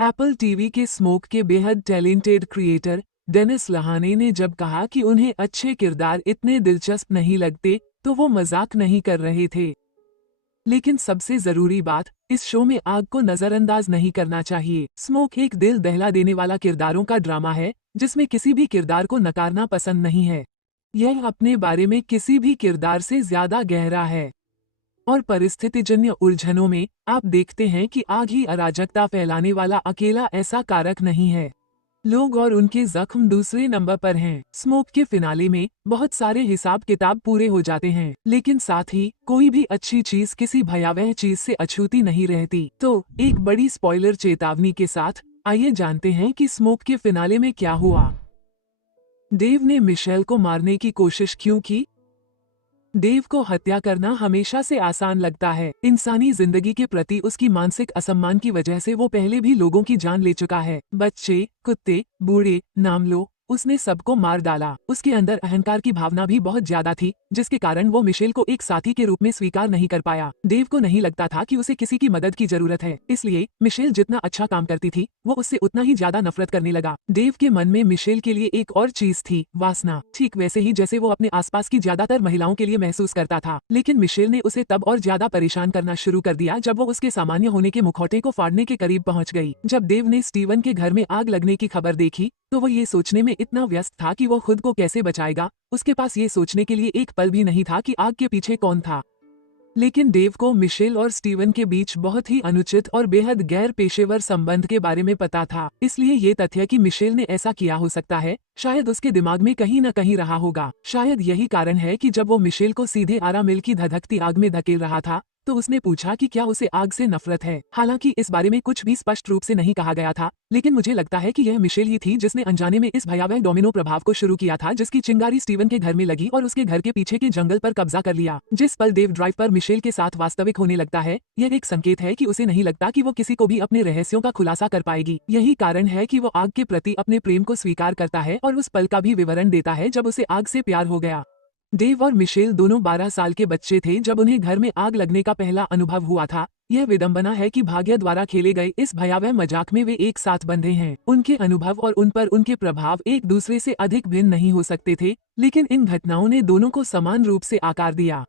Apple TV के smoke के बेहद टैलेंटेड क्रिएटर डेनिस लहाने ने जब कहा कि उन्हें अच्छे किरदार इतने दिलचस्प नहीं लगते, तो वो मजाक नहीं कर रहे थे। लेकिन सबसे जरूरी बात, इस शो में आग को नजरअंदाज नहीं करना चाहिए। स्मोक एक दिल दहला देने वाला किरदारों का ड्रामा है, जिसमें किसी भी किरदार को नकारना पसंद नहीं है। यह अपने बारे में किसी भी किरदार से ज्यादा गहरा है और परिस्थितिजन्य उलझनों में आप देखते हैं कि आग ही अराजकता फैलाने वाला अकेला ऐसा कारक नहीं है। लोग और उनके जख्म दूसरे नंबर पर हैं। स्मोक के फिनाले में बहुत सारे हिसाब किताब पूरे हो जाते हैं, लेकिन साथ ही कोई भी अच्छी चीज किसी भयावह चीज से अछूती नहीं रहती। तो एक बड़ी स्पॉइलर चेतावनी के साथ आइए जानते हैं कि स्मोक के फिनाले में क्या हुआ। डेव ने मिशेल को मारने की कोशिश क्यों की? डेव को हत्या करना हमेशा से आसान लगता है। इंसानी जिंदगी के प्रति उसकी मानसिक असम्मान की वजह से वो पहले भी लोगों की जान ले चुका है। बच्चे, कुत्ते, बूढ़े, नाम लो, उसने सबको मार डाला। उसके अंदर अहंकार की भावना भी बहुत ज्यादा थी, जिसके कारण वो मिशेल को एक साथी के रूप में स्वीकार नहीं कर पाया। डेव को नहीं लगता था कि उसे किसी की मदद की जरूरत है, इसलिए मिशेल जितना अच्छा काम करती थी, वो उससे उतना ही ज्यादा नफरत करने लगा। डेव के मन में मिशेल के लिए एक और चीज थी, वासना, ठीक वैसे ही जैसे वो अपने आसपास की ज्यादातर महिलाओं के लिए महसूस करता था। लेकिन मिशेल ने उसे तब और ज्यादा परेशान करना शुरू कर दिया जब वो उसके सामान्य होने के मुखौटे को फाड़ने के करीब पहुंच गई। जब डेव ने स्टीवन के घर में आग लगने की खबर देखी, तो वो ये सोचने में इतना व्यस्त था कि वो खुद को कैसे बचाएगा। उसके पास ये सोचने के लिए एक पल भी नहीं था कि आग के पीछे कौन था। लेकिन डेव को मिशेल और स्टीवन के बीच बहुत ही अनुचित और बेहद गैर पेशेवर संबंध के बारे में पता था। इसलिए ये तथ्य कि मिशेल ने ऐसा किया हो सकता है, शायद उसके दिमाग में कहीं न कहीं रहा होगा। शायद यही कारण है कि जब वो मिशेल को सीधे आरा मिल की धधकती आग में धकेल रहा था, तो उसने पूछा कि क्या उसे आग से नफरत है। हालांकि इस बारे में कुछ भी स्पष्ट रूप से नहीं कहा गया था, लेकिन मुझे लगता है कि यह मिशेल ही थी जिसने अनजाने में इस भयावह डोमिनो प्रभाव को शुरू किया था, जिसकी चिंगारी स्टीवन के घर में लगी और उसके घर के पीछे के जंगल पर कब्जा कर लिया। जिस पल डेव ड्राइव पर मिशेल के साथ वास्तविक होने लगता है, यह एक संकेत है कि उसे नहीं लगता कि वो किसी को भी अपने रहस्यों का खुलासा कर पाएगी। यही कारण है कि वो आग के प्रति अपने प्रेम को स्वीकार करता है और उस पल का भी विवरण देता है जब उसे आग से प्यार हो गया। डेव और मिशेल दोनों 12 साल के बच्चे थे जब उन्हें घर में आग लगने का पहला अनुभव हुआ था। यह विडंबना है कि भाग्य द्वारा खेले गए इस भयावह मजाक में वे एक साथ बंधे हैं। उनके अनुभव और उन पर उनके प्रभाव एक दूसरे से अधिक भिन्न नहीं हो सकते थे, लेकिन इन घटनाओं ने दोनों को समान रूप से आकार दिया।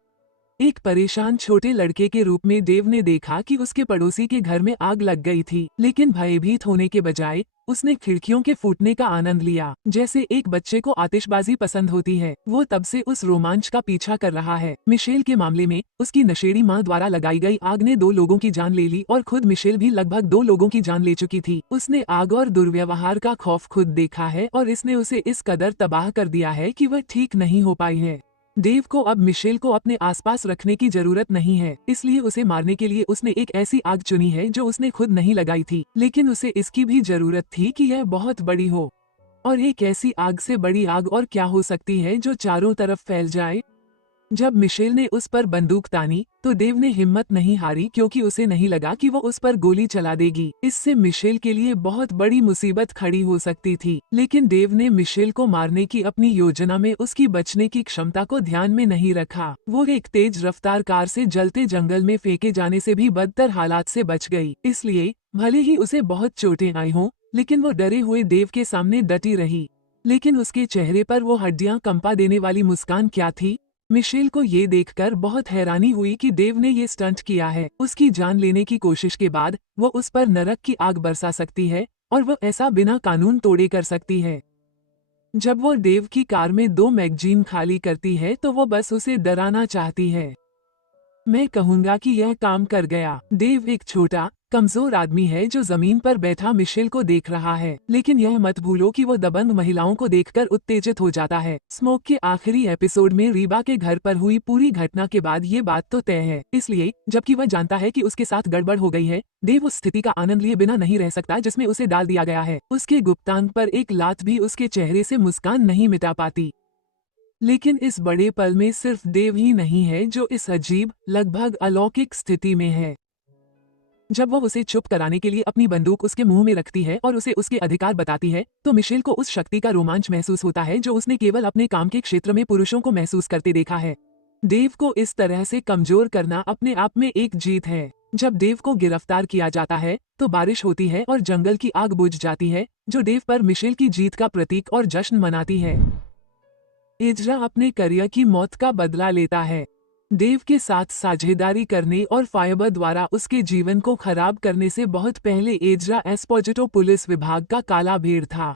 एक परेशान छोटे लड़के के रूप में डेव ने देखा कि उसके पड़ोसी के घर में आग लग गई थी, लेकिन भयभीत होने के बजाय उसने खिड़कियों के फूटने का आनंद लिया। जैसे एक बच्चे को आतिशबाजी पसंद होती है, वो तब से उस रोमांच का पीछा कर रहा है। मिशेल के मामले में उसकी नशेड़ी माँ द्वारा लगाई गई आग ने 2 लोगों की जान ले ली और खुद मिशेल भी लगभग 2 लोगों की जान ले चुकी थी। उसने आग और दुर्व्यवहार का खौफ खुद देखा है और इसने उसे इस कदर तबाह कर दिया है कि वह ठीक नहीं हो पाई है। डेव को अब मिशेल को अपने आसपास रखने की जरूरत नहीं है, इसलिए उसे मारने के लिए उसने एक ऐसी आग चुनी है जो उसने खुद नहीं लगाई थी। लेकिन उसे इसकी भी जरूरत थी कि यह बहुत बड़ी हो, और एक ऐसी आग से बड़ी आग और क्या हो सकती है जो चारों तरफ फैल जाए। जब मिशेल ने उस पर बंदूक तानी, तो डेव ने हिम्मत नहीं हारी, क्योंकि उसे नहीं लगा कि वो उस पर गोली चला देगी। इससे मिशेल के लिए बहुत बड़ी मुसीबत खड़ी हो सकती थी। लेकिन डेव ने मिशेल को मारने की अपनी योजना में उसकी बचने की क्षमता को ध्यान में नहीं रखा। वो एक तेज रफ्तार कार से जलते जंगल में फेंके जाने से भी बदतर हालात से बच गई। इसलिए भले ही उसे बहुत चोटें आई हों, लेकिन वो डरे हुए डेव के सामने डटी रही। लेकिन उसके चेहरे पर वो हड्डियां कंपा देने वाली मुस्कान क्या थी? मिशेल को ये देखकर बहुत हैरानी हुई कि डेव ने ये स्टंट किया है। उसकी जान लेने की कोशिश के बाद वो उस पर नरक की आग बरसा सकती है, और वो ऐसा बिना कानून तोड़े कर सकती है। जब वो डेव की कार में 2 मैगजीन खाली करती है, तो वो बस उसे डराना चाहती है। मैं कहूंगा कि यह काम कर गया। डेव एक छोटा, कमजोर आदमी है जो जमीन पर बैठा मिशेल को देख रहा है, लेकिन यह मत भूलो कि वो दबंग महिलाओं को देखकर उत्तेजित हो जाता है। स्मोक के आखिरी एपिसोड में रीबा के घर पर हुई पूरी घटना के बाद ये बात तो तय है। इसलिए जबकि वह जानता है कि उसके साथ गड़बड़ हो गई है, डेव उस स्थिति का आनंद लिए बिना नहीं रह सकता जिसमें उसे डाल दिया गया है। उसके गुप्तांग पर एक लात भी उसके चेहरे से मुस्कान नहीं मिटा पाती। लेकिन इस बड़े पल में सिर्फ डेव ही नहीं है जो इस अजीब, लगभग अलौकिक स्थिति में है। जब वो उसे चुप कराने के लिए अपनी बंदूक उसके मुंह में रखती है और उसे उसके अधिकार बताती है, तो मिशेल को उस शक्ति का रोमांच महसूस होता है जो उसने केवल अपने काम के क्षेत्र में पुरुषों को महसूस करते देखा है। देव को इस तरह से कमजोर करना अपने आप में एक जीत है। जब देव को गिरफ्तार किया जाता है तो बारिश होती है और जंगल की आग बुझ जाती है, जो देव पर मिशेल की जीत का प्रतीक और जश्न मनाती है। एजरा अपने करियर की मौत का बदला लेता है। देव के साथ साझेदारी करने और फाइबर द्वारा उसके जीवन को खराब करने से बहुत पहले एजरा एस्पोजिटो पुलिस विभाग का काला भेड़ था।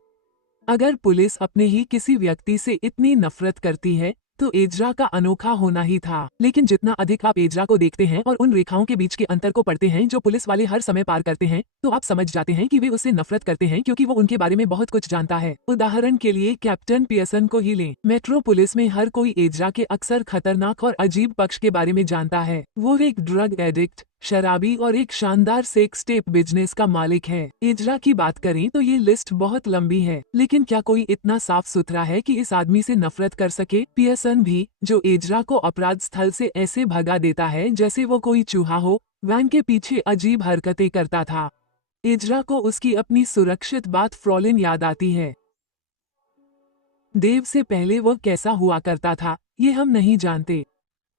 अगर पुलिस अपने ही किसी व्यक्ति से इतनी नफरत करती है तो एजरा का अनोखा होना ही था। लेकिन जितना अधिक आप एजरा को देखते हैं और उन रेखाओं के बीच के अंतर को पढ़ते हैं जो पुलिस वाले हर समय पार करते हैं, तो आप समझ जाते हैं कि वे उससे नफरत करते हैं क्योंकि वो उनके बारे में बहुत कुछ जानता है। उदाहरण के लिए कैप्टन पियर्सन को ही लें। मेट्रो पुलिस में हर कोई एजरा के अक्सर खतरनाक और अजीब पक्ष के बारे में जानता है। वो एक ड्रग एडिक्ट, शराबी और एक शानदार सेक्स टेप बिजनेस का मालिक है। एजरा की बात करें तो ये लिस्ट बहुत लंबी है, लेकिन क्या कोई इतना साफ सुथरा है कि इस आदमी से नफरत कर सके? पियर्सन भी, जो एजरा को अपराध स्थल से ऐसे भगा देता है जैसे वो कोई चूहा हो, वैन के पीछे अजीब हरकतें करता था। एजरा को उसकी अपनी सुरक्षित बात फ्रॉलिन याद आती है। देव से पहले वो कैसा हुआ करता था ये हम नहीं जानते,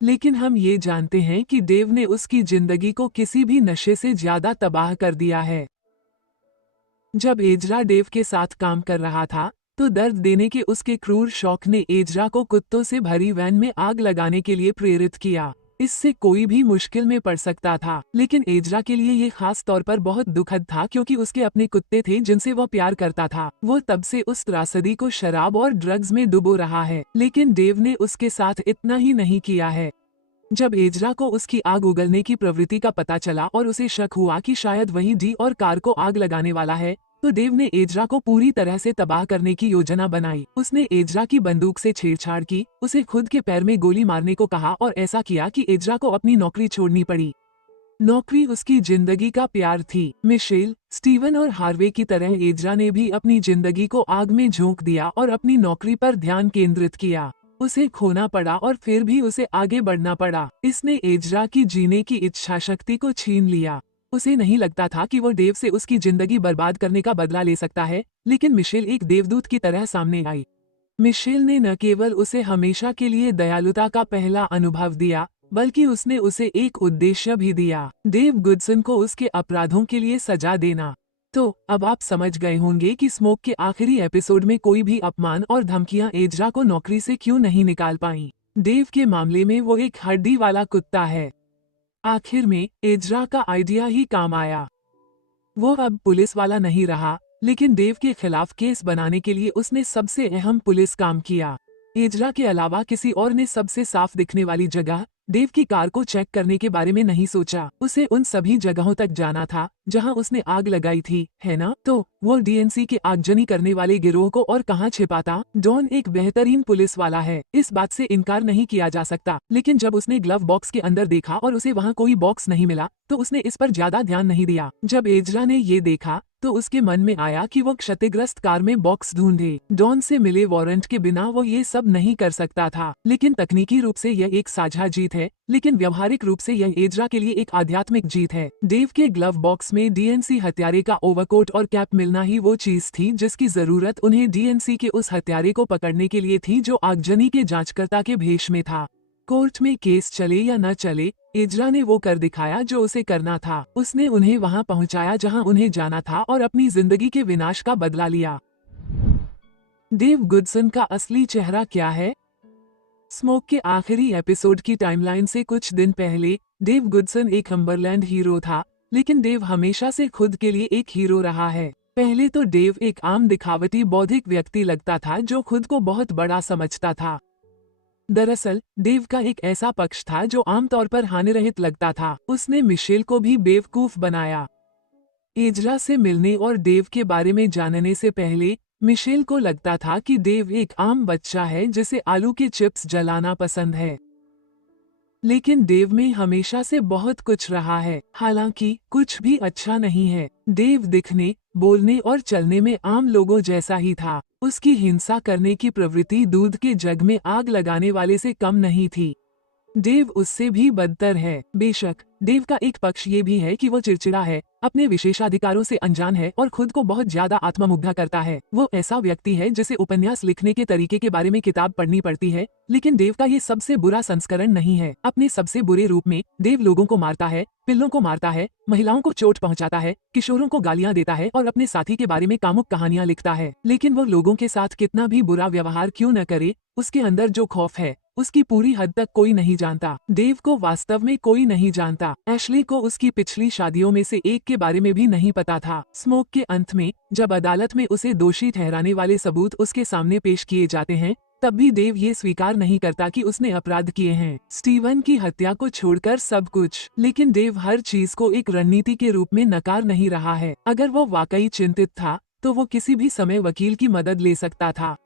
लेकिन हम ये जानते हैं कि देव ने उसकी जिंदगी को किसी भी नशे से ज्यादा तबाह कर दिया है। जब एजरा देव के साथ काम कर रहा था तो दर्द देने के उसके क्रूर शौक ने एजरा को कुत्तों से भरी वैन में आग लगाने के लिए प्रेरित किया। इससे कोई भी मुश्किल में पड़ सकता था, लेकिन एजरा के लिए ये खास तौर पर बहुत दुखद था क्योंकि उसके अपने कुत्ते थे जिनसे वह प्यार करता था। वो तब से उस त्रासदी को शराब और ड्रग्स में डुबो रहा है, लेकिन देव ने उसके साथ इतना ही नहीं किया है। जब एजरा को उसकी आग उगलने की प्रवृत्ति का पता चला और उसे शक हुआ कि शायद वही डी और कार को आग लगाने वाला है, तो देव ने एजरा को पूरी तरह से तबाह करने की योजना बनाई। उसने एजरा की बंदूक से छेड़छाड़ की, उसे खुद के पैर में गोली मारने को कहा और ऐसा किया कि एजरा को अपनी नौकरी छोड़नी पड़ी। नौकरी उसकी जिंदगी का प्यार थी। मिशेल, स्टीवन और हार्वे की तरह एजरा ने भी अपनी जिंदगी को आग में झोंक दिया और अपनी नौकरी पर ध्यान केंद्रित किया। उसे खोना पड़ा और फिर भी उसे आगे बढ़ना पड़ा। इसने एजरा की जीने की इच्छा शक्ति को छीन लिया। उसे नहीं लगता था कि वो देव से उसकी जिंदगी बर्बाद करने का बदला ले सकता है, लेकिन मिशेल एक देवदूत की तरह सामने आई। मिशेल ने न केवल उसे हमेशा के लिए दयालुता का पहला अनुभव दिया, बल्कि उसने उसे एक उद्देश्य भी दिया, डेव गुडसन को उसके अपराधों के लिए सजा देना। तो अब आप समझ गए होंगे कि स्मोक के आखिरी एपिसोड में कोई भी अपमान और धमकियां एजरा को नौकरी से क्यों नहीं निकाल पाईं। डेव के मामले में वो एक हड्डी वाला कुत्ता है। आखिर में एजरा का आइडिया ही काम आया। वो अब पुलिस वाला नहीं रहा, लेकिन देव के खिलाफ केस बनाने के लिए उसने सबसे अहम पुलिस काम किया। एजरा के अलावा किसी और ने सबसे साफ दिखने वाली जगह, देव की कार को चेक करने के बारे में नहीं सोचा। उसे उन सभी जगहों तक जाना था जहां उसने आग लगाई थी, है ना? तो वो डीएनसी के आगजनी करने वाले गिरोह को और कहां छिपाता? डॉन एक बेहतरीन पुलिस वाला है, इस बात से इनकार नहीं किया जा सकता, लेकिन जब उसने ग्लव बॉक्स के अंदर देखा और उसे वहां कोई बॉक्स नहीं मिला, तो उसने इस पर ज्यादा ध्यान नहीं दिया। जब एजरा ने ये देखा तो उसके मन में आया कि वो क्षतिग्रस्त कार में बॉक्स ढूंढे। डॉन से मिले वारंट के बिना वो ये सब नहीं कर सकता था। लेकिन तकनीकी रूप से यह एक साझा जीत है, लेकिन व्यवहारिक रूप से यह एजरा के लिए एक आध्यात्मिक जीत है। डेव के ग्लव बॉक्स में डीएनसी हत्यारे का ओवरकोट और कैप मिलना ही वो चीज थी जिसकी जरूरत उन्हें डीएनसी के उस हत्यारे को पकड़ने के लिए थी जो आगजनी के जांचकर्ता के भेष में था। कोर्ट में केस चले या न चले, एजरा ने वो कर दिखाया जो उसे करना था। उसने उन्हें वहां पहुंचाया जहां उन्हें जाना था और अपनी जिंदगी के विनाश का बदला लिया। डेव गुडसन का असली चेहरा क्या है? स्मोक के आखिरी एपिसोड की टाइमलाइन से कुछ दिन पहले डेव गुडसन एक हम्बरलैंड हीरो था, लेकिन डेव हमेशा से खुद के लिए एक हीरो रहा है। पहले तो डेव एक आम दिखावटी बौद्धिक व्यक्ति लगता था जो खुद को बहुत बड़ा समझता था। दरअसल डेव का एक ऐसा पक्ष था जो आमतौर पर हानिरहित लगता था। उसने मिशेल को भी बेवकूफ बनाया। एजरा से मिलने और डेव के बारे में जानने से पहले मिशेल को लगता था कि डेव एक आम बच्चा है जिसे आलू के चिप्स जलाना पसंद है, लेकिन डेव में हमेशा से बहुत कुछ रहा है। हालांकि कुछ भी अच्छा नहीं है। डेव दिखने, बोलने और चलने में आम लोगों जैसा ही था। उसकी हिंसा करने की प्रवृत्ति दूध के जग में आग लगाने वाले से कम नहीं थी। डेव उससे भी बदतर है। बेशक डेव का एक पक्ष ये भी है कि वो चिड़चिड़ा है, अपने विशेषाधिकारों से अनजान है और खुद को बहुत ज्यादा आत्ममुग्धा करता है। वो ऐसा व्यक्ति है जिसे उपन्यास लिखने के तरीके के बारे में किताब पढ़नी पड़ती है, लेकिन देव का ये सबसे बुरा संस्करण नहीं है। अपने सबसे बुरे रूप में देव लोगों को मारता है, पिल्लों को मारता है, महिलाओं को चोट पहुंचाता है, किशोरों को गालियां देता है और अपने साथी के बारे में कामुक कहानियां लिखता है। लेकिन वो लोगों के साथ कितना भी बुरा व्यवहार क्यों न करे, उसके अंदर जो खौफ है उसकी पूरी हद तक कोई नहीं जानता। देव को वास्तव में कोई नहीं जानता। एशली को उसकी पिछली शादियों में से एक के बारे में भी नहीं पता था। स्मोक के अंत में जब अदालत में उसे दोषी ठहराने वाले सबूत उसके सामने पेश किए जाते हैं, तब भी देव ये स्वीकार नहीं करता कि उसने अपराध किए हैं। स्टीवन की हत्या को छोड़कर सब कुछ। लेकिन देव हर चीज को एक रणनीति के रूप में नकार नहीं रहा है। अगर वो वाकई चिंतित था तो वो किसी भी समय वकील की मदद ले सकता था।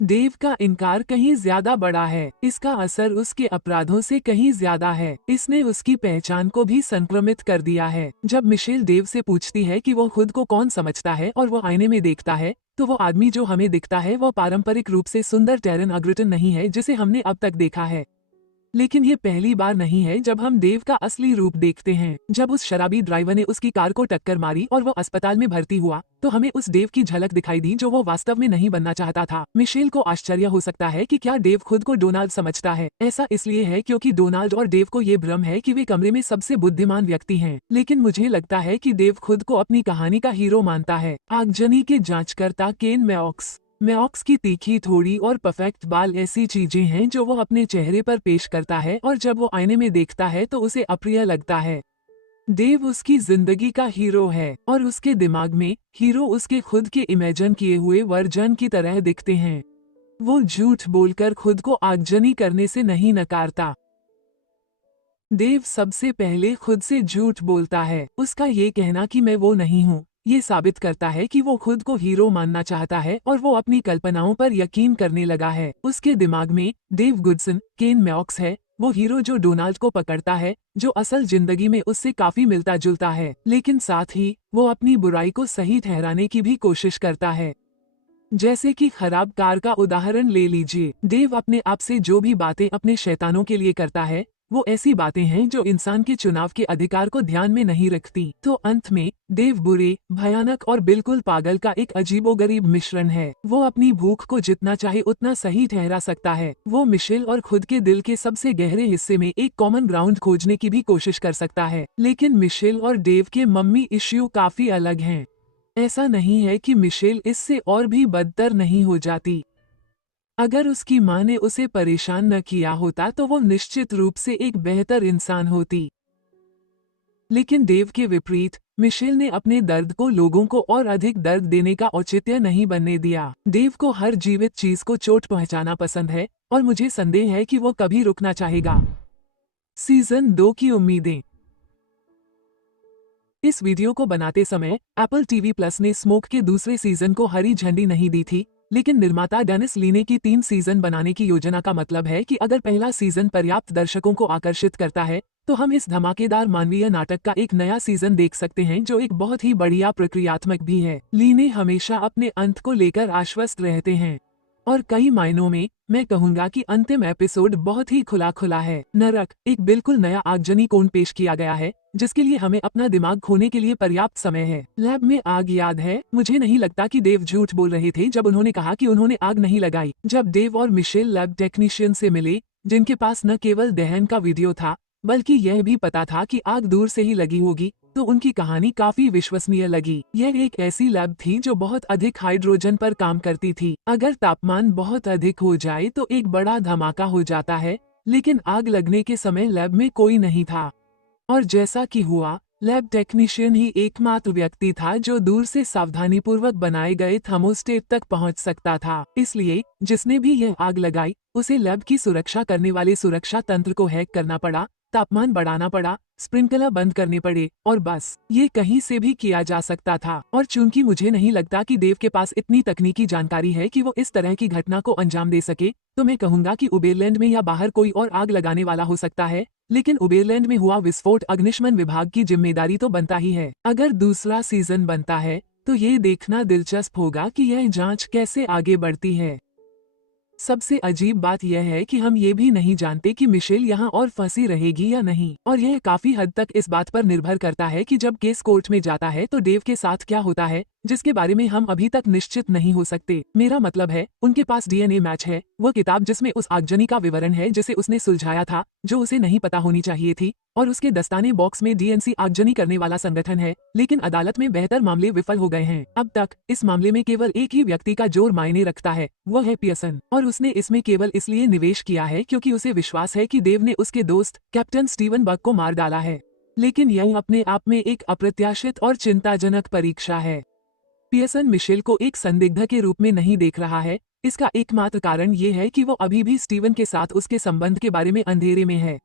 देव का इनकार कहीं ज्यादा बड़ा है। इसका असर उसके अपराधों से कहीं ज्यादा है। इसने उसकी पहचान को भी संक्रमित कर दिया है। जब मिशेल देव से पूछती है कि वो खुद को कौन समझता है और वो आईने में देखता है, तो वो आदमी जो हमें दिखता है वो पारंपरिक रूप से सुंदर टेरन अग्रटन नहीं है जिसे हमने अब तक देखा है। लेकिन ये पहली बार नहीं है जब हम देव का असली रूप देखते हैं। जब उस शराबी ड्राइवर ने उसकी कार को टक्कर मारी और वो अस्पताल में भर्ती हुआ, तो हमें उस देव की झलक दिखाई दी जो वो वास्तव में नहीं बनना चाहता था। मिशेल को आश्चर्य हो सकता है कि क्या देव खुद को डोनाल्ड समझता है। ऐसा इसलिए है क्योंकि डोनाल्ड और देव को ये भ्रम है कि वे कमरे में सबसे बुद्धिमान व्यक्ति हैं। लेकिन मुझे लगता है कि देव खुद को अपनी कहानी का हीरो मानता है। आगजनी के जांचकर्ता केन मैक्स की तीखी थोड़ी और परफेक्ट बाल ऐसी चीजें हैं जो वो अपने चेहरे पर पेश करता है और जब वो आईने में देखता है तो उसे अप्रिय लगता है। देव उसकी जिंदगी का हीरो है और उसके दिमाग में हीरो उसके खुद के इमेजिन किए हुए वर्जन की तरह दिखते हैं। वो झूठ बोलकर खुद को आगजनी करने से नहीं नकारता। देव सबसे पहले खुद से झूठ बोलता है। उसका ये कहना कि मैं वो नहीं हूँ, ये साबित करता है कि वो खुद को हीरो मानना चाहता है और वो अपनी कल्पनाओं पर यकीन करने लगा है। उसके दिमाग में डेव गुडसन केन मैक्स है, वो हीरो जो डोनाल्ड को पकड़ता है, जो असल जिंदगी में उससे काफी मिलता जुलता है। लेकिन साथ ही वो अपनी बुराई को सही ठहराने की भी कोशिश करता है। जैसे कि खराब कार का उदाहरण ले लीजिए। देव अपने आप से जो भी बातें अपने शैतानों के लिए करता है, वो ऐसी बातें हैं जो इंसान के चुनाव के अधिकार को ध्यान में नहीं रखती। तो अंत में देव बुरे, भयानक और बिल्कुल पागल का एक अजीबोगरीब मिश्रण है। वो अपनी भूख को जितना चाहे उतना सही ठहरा सकता है। वो मिशेल और खुद के दिल के सबसे गहरे हिस्से में एक कॉमन ग्राउंड खोजने की भी कोशिश कर सकता है। लेकिन मिशेल और देव के मम्मी इश्यू काफी अलग हैं। ऐसा नहीं है कि मिशेल इससे और भी बदतर नहीं हो जाती। अगर उसकी माँ ने उसे परेशान न किया होता तो वो निश्चित रूप से एक बेहतर इंसान होती। लेकिन देव के विपरीत मिशेल ने अपने दर्द को लोगों को और अधिक दर्द देने का औचित्य नहीं बनने दिया। देव को हर जीवित चीज को चोट पहुंचाना पसंद है और मुझे संदेह है कि वो कभी रुकना चाहेगा। सीजन 2 की उम्मीदें। इस वीडियो को बनाते समय एप्पल टीवी प्लस ने स्मोक के दूसरे सीजन को हरी झंडी नहीं दी थी, लेकिन निर्माता डेनिस ली ने की 3 सीजन बनाने की योजना का मतलब है कि अगर पहला सीजन पर्याप्त दर्शकों को आकर्षित करता है तो हम इस धमाकेदार मानवीय नाटक का एक नया सीजन देख सकते हैं जो एक बहुत ही बढ़िया प्रक्रियात्मक भी है। ली ने हमेशा अपने अंत को लेकर आश्वस्त रहते हैं और कई मायनों में मैं कहूंगा कि अंतिम एपिसोड बहुत ही खुला खुला है। नरक एक बिल्कुल नया आगजनी कोण पेश किया गया है जिसके लिए हमें अपना दिमाग खोने के लिए पर्याप्त समय है। लैब में आग याद है? मुझे नहीं लगता कि देव झूठ बोल रहे थे जब उन्होंने कहा कि उन्होंने आग नहीं लगाई। जब देव और मिशेल लैब टेक्नीशियन से मिले जिनके पास न केवल दहन का वीडियो था बल्कि यह भी पता था कि आग दूर से ही लगी होगी, तो उनकी कहानी काफी विश्वसनीय लगी। यह एक ऐसी लैब थी जो बहुत अधिक हाइड्रोजन पर काम करती थी। अगर तापमान बहुत अधिक हो जाए तो एक बड़ा धमाका हो जाता है, लेकिन आग लगने के समय लैब में कोई नहीं था। और जैसा कि हुआ, लैब टेक्नीशियन ही एकमात्र व्यक्ति था जो दूर से सावधानीपूर्वक बनाए गए थर्मोस्टेट तक पहुंच सकता था। इसलिए जिसने भी यह आग लगाई उसे लैब की सुरक्षा करने वाले सुरक्षा तंत्र को हैक करना पड़ा, तापमान बढ़ाना पड़ा, स्प्रिंकलर बंद करने पड़े और बस ये कहीं से भी किया जा सकता था। और चूंकि मुझे नहीं लगता कि देव के पास इतनी तकनीकी जानकारी है कि वो इस तरह की घटना को अंजाम दे सके, तो मैं कहूंगा कि उबेरलैंड में या बाहर कोई और आग लगाने वाला हो सकता है। लेकिन उबेरलैंड में हुआ विस्फोट अग्निशमन विभाग की जिम्मेदारी तो बनता ही है। अगर दूसरा सीजन बनता है तो ये देखना दिलचस्प होगा कि यह जांच कैसे आगे बढ़ती है। सबसे अजीब बात यह है कि हम ये भी नहीं जानते कि मिशेल यहाँ और फंसी रहेगी या नहीं, और यह काफी हद तक इस बात पर निर्भर करता है कि जब केस कोर्ट में जाता है तो डेव के साथ क्या होता है, जिसके बारे में हम अभी तक निश्चित नहीं हो सकते। मेरा मतलब है, उनके पास डीएनए मैच है, वो किताब जिसमें उस आगजनी का विवरण है जिसे उसने सुलझाया था, जो उसे नहीं पता होनी चाहिए थी, और उसके दस्ताने बॉक्स में डीएनसी आगजनी करने वाला संगठन है। लेकिन अदालत में बेहतर मामले विफल हो गए हैं। अब तक इस मामले में केवल एक ही व्यक्ति का जोर मायने रखता है, वो है पियर्सन, और उसने इसमें केवल इसलिए निवेश किया है क्योंकि उसे विश्वास है कि डेव ने उसके दोस्त कैप्टन स्टीवन बक को मार डाला है। लेकिन यह अपने आप में एक अप्रत्याशित और चिंताजनक परीक्षा है। पियर्सन मिशेल को एक संदिग्ध के रूप में नहीं देख रहा है। इसका एकमात्र कारण ये है कि वो अभी भी स्टीवन के साथ उसके संबंध के बारे में अंधेरे में है।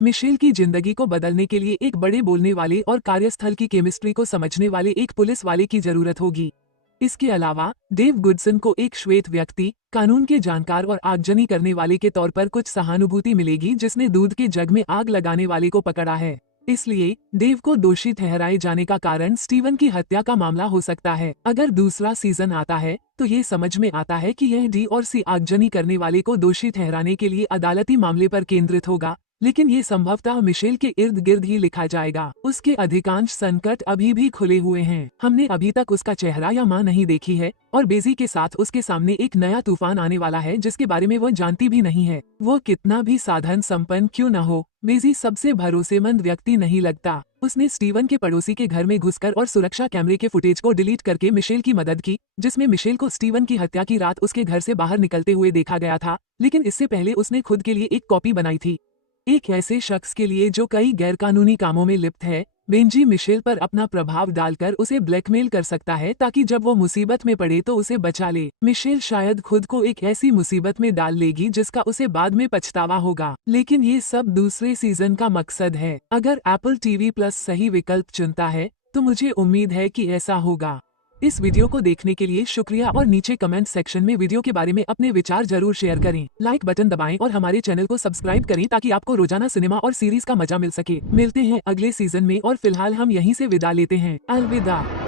मिशेल की जिंदगी को बदलने के लिए एक बड़े बोलने वाले और कार्यस्थल की केमिस्ट्री को समझने वाले एक पुलिस वाले की जरूरत होगी। इसके अलावा डेव गुडसन को एक श्वेत व्यक्ति, कानून के जानकार और आगजनी करने वाले के तौर पर कुछ सहानुभूति मिलेगी जिसने दूध के जग में आग लगाने वाले को पकड़ा है। इसलिए डेव को दोषी ठहराए जाने का कारण स्टीवन की हत्या का मामला हो सकता है। अगर दूसरा सीजन आता है तो ये समझ में आता है कि यह डी और सी आगजनी करने वाले को दोषी ठहराने के लिए अदालती मामले पर केंद्रित होगा, लेकिन ये संभवतः मिशेल के इर्द गिर्द ही लिखा जाएगा। उसके अधिकांश संकट अभी भी खुले हुए हैं। हमने अभी तक उसका चेहरा या मां नहीं देखी है, और बेजी के साथ उसके सामने एक नया तूफान आने वाला है जिसके बारे में वो जानती भी नहीं है। वो कितना भी साधन संपन्न क्यों न हो, बेजी सबसे भरोसेमंद व्यक्ति नहीं लगता। उसने स्टीवन के पड़ोसी के घर में घुसकर और सुरक्षा कैमरे के फुटेज को डिलीट करके मिशेल की मदद की, जिसमें मिशेल को स्टीवन की हत्या की रात उसके घर से बाहर निकलते हुए देखा गया था, लेकिन इससे पहले उसने खुद के लिए एक कॉपी बनाई थी। एक ऐसे शख्स के लिए जो कई गैरकानूनी कामों में लिप्त है, बेंजी मिशेल पर अपना प्रभाव डालकर उसे ब्लैकमेल कर सकता है ताकि जब वो मुसीबत में पड़े तो उसे बचा ले। मिशेल शायद खुद को एक ऐसी मुसीबत में डाल लेगी जिसका उसे बाद में पछतावा होगा, लेकिन ये सब दूसरे सीजन का मकसद है। अगर एप्पल टीवी प्लस सही विकल्प चुनता है तो मुझे उम्मीद है कि ऐसा होगा। इस वीडियो को देखने के लिए शुक्रिया, और नीचे कमेंट सेक्शन में वीडियो के बारे में अपने विचार जरूर शेयर करें। लाइक बटन दबाएं और हमारे चैनल को सब्सक्राइब करें ताकि आपको रोजाना सिनेमा और सीरीज का मजा मिल सके। मिलते हैं अगले सीजन में, और फिलहाल हम यहीं से विदा लेते हैं। अलविदा।